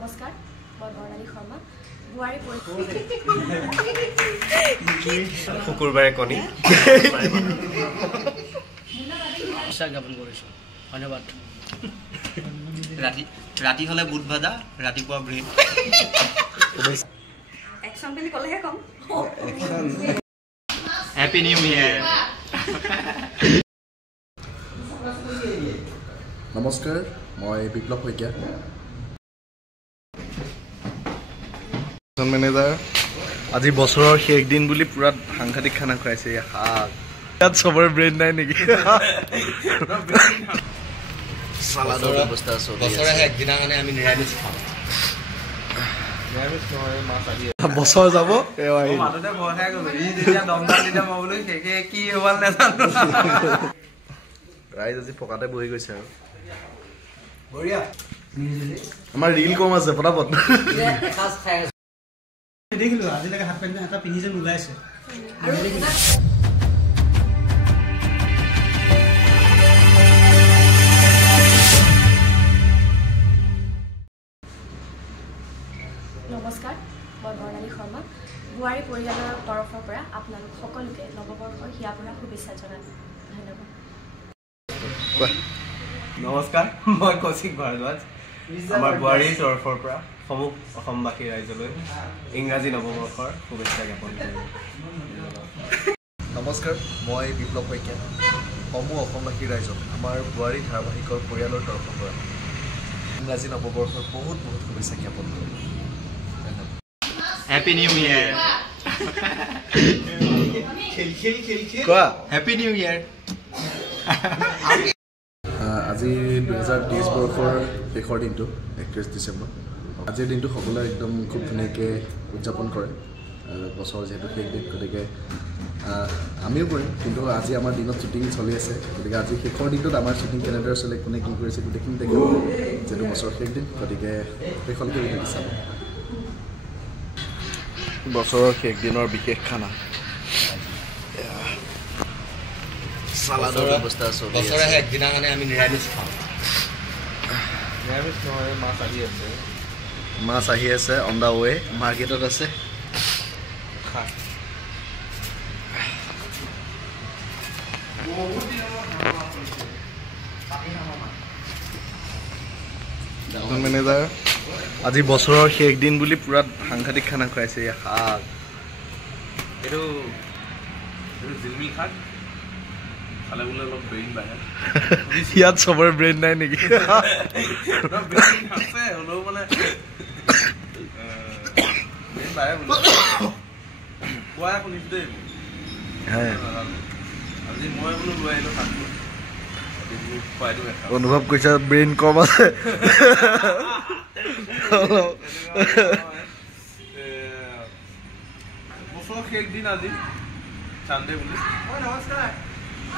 নমস্কাৰ মই বৰ্ণালী শৰ্মা বুৱাৰী শুকুৰবাৰে কণী জ্ঞাপন কৰিছোঁ ধন্যবাদ ৰাতি হলে বুট ভাজা ৰাতিপুৱা ব্ৰেড একশ্যন বুলি ক'লেহে কম হেপী নিউ ইয়াৰ নমস্কাৰ মই বিপ্লৱ শইকীয়া মেনেজাৰ আজি বছৰৰ শেষ দিন বুলি পুৰা সাংঘাতিক খানা খুৱাইছে শাক ইয়াত চবৰে ব্ৰেইন নাই নেকি চালাডৰ ব্যৱস্থা আছে বছৰৰ শেষ দিনা মানে আমি নিৰামিষ খাওঁ বছৰ যাব ৰাইজ আজি পকাতে বহি গৈছে আৰু আমাৰ ৰিল কম আছে পটাপট দেখিলো আজিলৈকে হাত পেণ্ট এটা পিন্ধি যেন ওলাইছে নমস্কাৰ মই বৰ্ণালী শৰ্মা বুৱাৰী পৰিয়ালৰ তৰফৰ পৰা আপোনালোক সকলোকে নৱবৰ্ষৰ হিয়াভৰা শুভেচ্ছা জনালোঁ ধন্যবাদ নমস্কাৰ মই কৌশিক ভাৰদ্বাজ আমাৰ বুৱাৰীৰ তৰফৰ পৰা সমূহ অসমবাসী ৰাইজলৈ ইংৰাজী নৱবৰ্ষৰ শুভেচ্ছা জ্ঞাপন কৰিলোঁ নমস্কাৰ মই বিপ্লৱ শইকীয়া সমূহ অসমবাসী ৰাইজক আমাৰ বোৱাৰী ধাৰাবাহিকৰ পৰিয়ালৰ তৰফৰ পৰা ইংৰাজী নৱবৰ্ষৰ বহুত বহুত শুভেচ্ছা জ্ঞাপন কৰিলোঁ হেপী নিউ ইয়াৰ কোৱা হেপী নিউ ইয়াৰ আজি 2023 বৰ্ষৰ শেষৰ দিনটো 31 ডিচেম্বৰ আজিৰ দিনটো সকলোৱে একদম খুব ধুনীয়াকৈ উদযাপন কৰে বছৰৰ যিহেতু শেষ দিন গতিকে আমিও কৰিম কিন্তু আজি আমাৰ দিনত শ্বুটিং চলি আছে গতিকে আজি শেষৰ দিনটোত আমাৰ শ্বুটিং কেনেদৰে চলে কোনে কি কৰিছে গোটেইখিনি দেখিব যিহেতু বছৰৰ শেষ দিন গতিকে সেইখনকে ভিডিঅ'টো চাব বছৰৰ শেষ দিনৰ বিশেষ খানা চালাডৰ ব্যৱস্থা আছে বছৰৰ শেষ দিনা মানে আমি নিৰামিষ খাওঁ নিৰামিষ নহয় মাছ আহি আছে অন দা ৱে মাৰ্কেটত আছে মেনেজাৰ আজি বছৰৰ শেষ দিন বুলি পুৰা সাংঘাতিক খানা খুৱাইছে শাক এইটো জিলমিল শাক খালে বোলে অলপ ব্ৰেইন বাঢ়ে ইয়াত চবৰে ব্ৰেইন নাই নেকি আছে হ'লেও মানে ব্ৰেইন বাঢ়ে বোলে কোৱা শুনিছোঁ দেই আজি মই বোলো লৈ আহিলোঁ শাকটো খুৱাই দিওঁ অনুভৱ কৰিছা ব্ৰেইন কম আছে বছৰৰ শেষ দিন আজি চানডে বুলি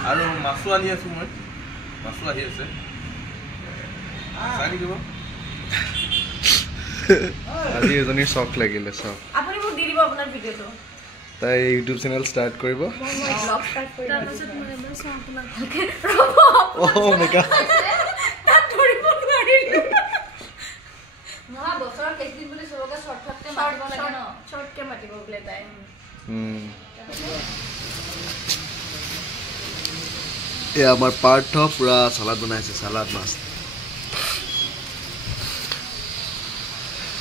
আৰু মাছো আনি আছো মই মাছো আহি আছে চাই থাকিব আজি এজনীৰ চখ লাগিলে চখ আপুনি মোক দি দিব আপোনাৰ ভিডিঅ'টো তাই ইউটিউব চেনেল ষ্টাৰ্ট কৰিব মই ব্লগ ষ্টাৰ্ট কৰিম তাৰপিছত মই এবাৰ চাওঁ আপোনাক ভালকৈ মেকআপ তাত ধৰিব নোৱাৰিলোঁ নহয় বছৰৰ শেষ দিন বুলি চবকে শ্বৰ্টকাটকৈ মাতিব লাগে ন শ্বৰ্টকৈ মাতিব বোলে তাই এয়া আমাৰ পাৰ্থ পুৰা চালাড বনাইছে চালাড মাছ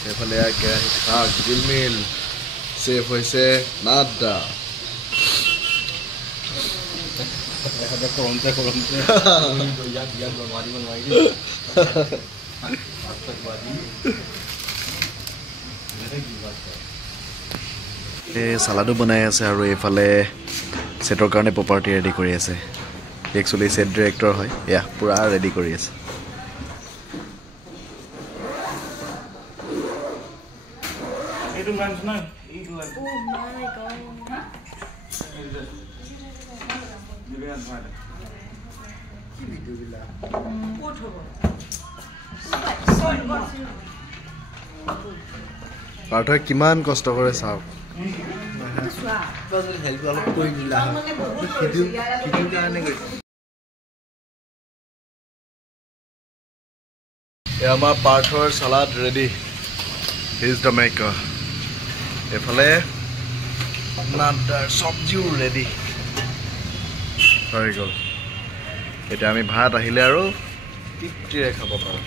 এইফালে কেৰাহীত শাক জিলমিল চেফ হৈছে নাদা চালাডো বনাই আছে আৰু এইফালে ছেটৰ কাৰণে প্ৰপাৰ্টি ৰেডি কৰি আছে একচুৱেলি ছেট ডিৰেক্টৰ হয় এয়া পুৰা ৰেডি কৰি আছে পাৰ্থই কিমান কষ্ট কৰে চাওক আমাৰ পাৰ্থৰ salad ready Here's the maker. এফালে নাদাৰ চব্জিও ৰেডি হৈ গ'ল এতিয়া আমি ভাত আহিলে আৰু তৃপ্তিৰে খাব পাৰোঁ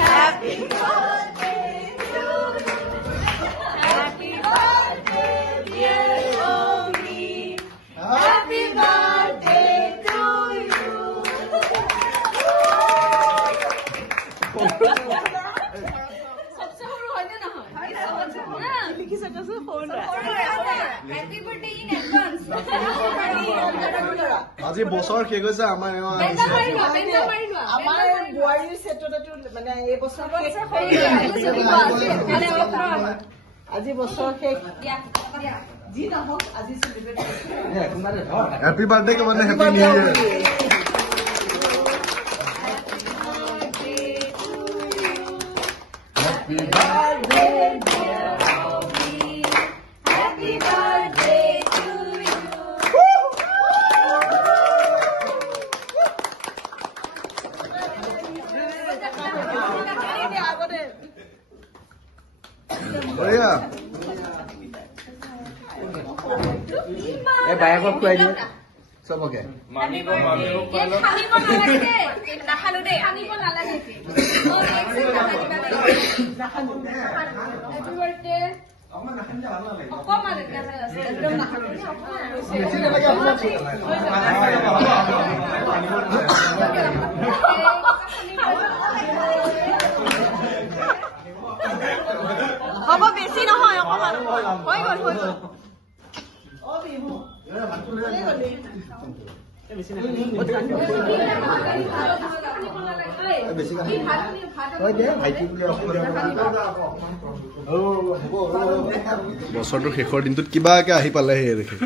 Happy birthday to you Happy birthday dear Omi Happy birthday to you আজি বছৰ শেষ হৈছে আমাৰ বোৱাৰীৰ ক্ষেত্ৰতো মানে এই বছৰ আজি বছৰ শেষ যি নহওক আজি হেপী বাৰ্থডে মানে happy new year Happy birthday dear Omi Happy birthday to you Bhaiya bayakok khuai diye সবকে মামিব পালো খানিব নালাগে নাখালো দে খানিব নালাগে নাখালো হ্যাপি বার্থডে আমার নাখানটা ভালো লাগে অকমান একদম নাখালো বেশি লাগে হব বেশি নহয় অকমান হৈ গল ও বিহু বছৰটোৰ শেষৰ দিনটোত কিবাকে আহি পালেহি দেখে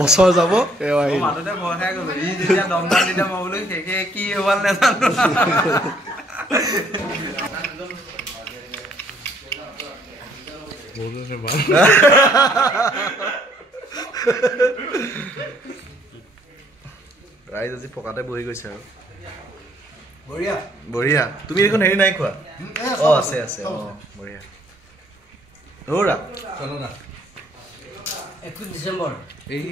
বছৰ যাব মাজতে ভয় খাই গলো ই যেতিয়া দমদান দিলে মই বোলো শেষে কি হবাল নাজানো ৰাইজ আজি পকাতে বহি গৈছে আৰু বঢ়িয়া বঢ়িয়া তুমি দেখোন হেৰি নাই খোৱা অ আছে আছে অ বঢ়িয়া ওৰা চলো না 21 ডিসেম্বর এই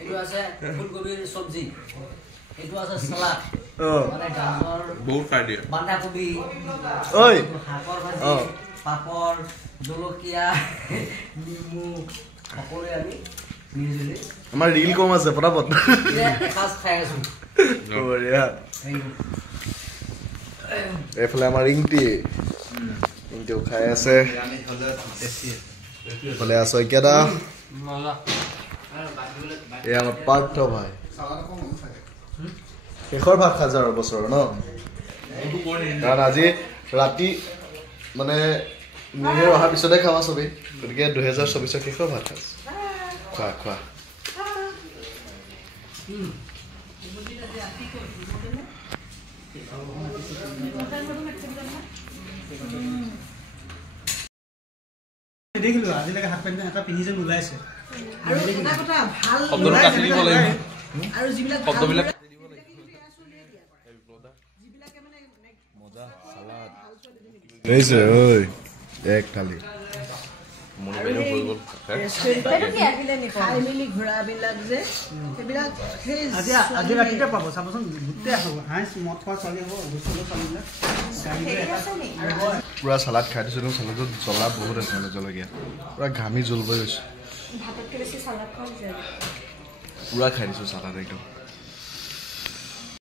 এটো আছে ফুলকবির সবজি এটো আছে সালাদ মানে গাজর বহুত খাই দিয়ে বাঁধাকবি ওই শাকৰ ভাজি পাপৰ জলকীয়া নিমু সকলোৱে আমি মিলি আমাৰ ৰীল কম আছে পটাপট এসাঁজ খাই আছো বঢ়িয়া এইফালে আমাৰ ৰিংটি খাই আছে এইফালে আছো একেদা এয়া আমাৰ পাৰ্থ ভাই শেষৰ ভাত খাজ আৰু বছৰ ন কাৰণ আজি ৰাতি মানে নিউ ইয়েৰ অহাৰ পিছতে খাবা চবেই গতিকে 2024 শেষৰ ভাত খাজ খোৱা খোৱা দেখিলো আজিলৈকে হাত পেণ্ট এটা পিন্ধি যেন ওলাইছে আৰু এটা কথা ভাল শব্দটো কাটি দিব লাগিব আৰু যিবিলাক শব্দবিলাক মজা সালাদ এইছে ঐ এক থালি মন বেনো হৈ গল খাই মিলি ঘোৰাবিলাক যে সেইবিলাক আজি ৰাতিতে পাব চাবচোন গোটেই হ'ব হাঁচ মদ খোৱা ছোৱালী হ'ব গোচলৰ ছোৱালীবিলাক পুৰা চালাদ খাই দিছোঁ চালাদত জ্বলা বহুত আছে মানে জলকীয়া পুৰা ঘামি জ্বলিব গৈছোঁ ভাততকৈ বেছি চালাড খোৱা পুৰা খাই দিছোঁ চালাদ একদম